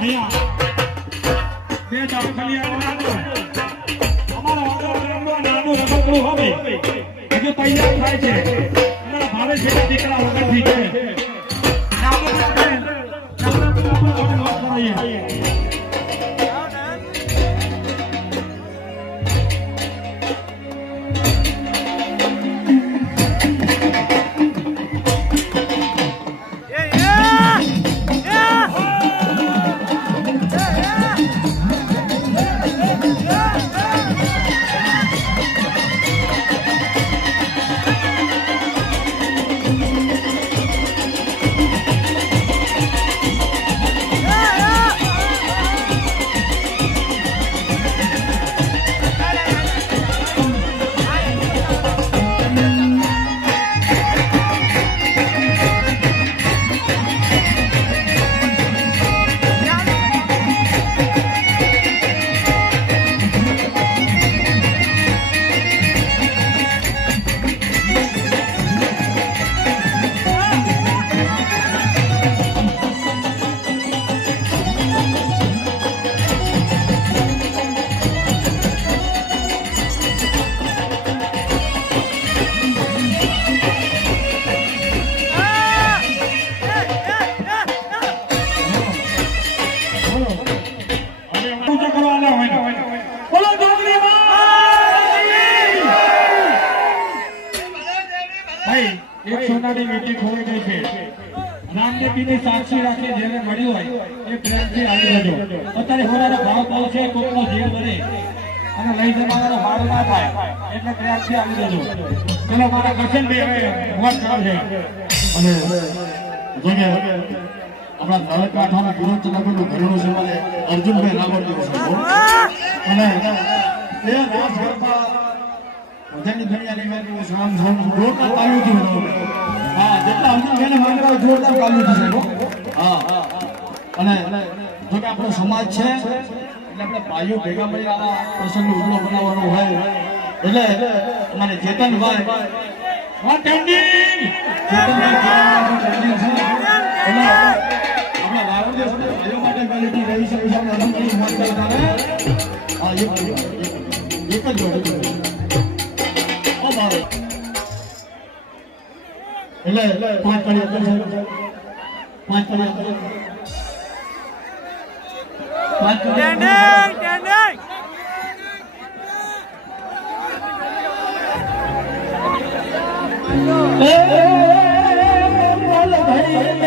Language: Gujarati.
અહીંયા બે દાખલિયા અમારા વાતાવરણમાં નાનું રમકડું હવે હજુ તૈયાર થાય છે અમારા ભાવે છે દીકરા વગરથી છે સાક્ષી રાખી જેને મળ્યું હોય એ પ્રેમથી આવી જજો અત્યારે હોરાનો ભાવ પાવ છે કોકનો જીવ બને અને લઈ જવાનો હાર ના થાય એટલે પ્રેમથી આવી જજો ચલો મારા દર્શન બે હવે મોજ છે અને જોકે આપણા ધારકાઠાના વિરોધ ચલાવવાનું ઘરનું છે મને અર્જુનભાઈ રાવળજી છે અને એ રાસ ગરબા ભજનની દુનિયાની મેં શામ શામ જોરદાર તાળીઓથી બનાવો હા જેટલા અર્જુનભાઈને માંગવા જોરદાર તાળીઓથી છે હા અને જો કે આપણો સમાજ છે એટલે આપણે ભાઈઓ ભેગા મળી આવા પ્રસંગનો ઉજળો બનાવવાનો હોય એટલે અમારે ચેતનભાઈ આપણા વાવડિયા ભાઈઓ માટે ક્વોલિટી રહી છે એક જ જોડે એટલે પાંચ પડી પાંચ પડી બોલ ભાઈ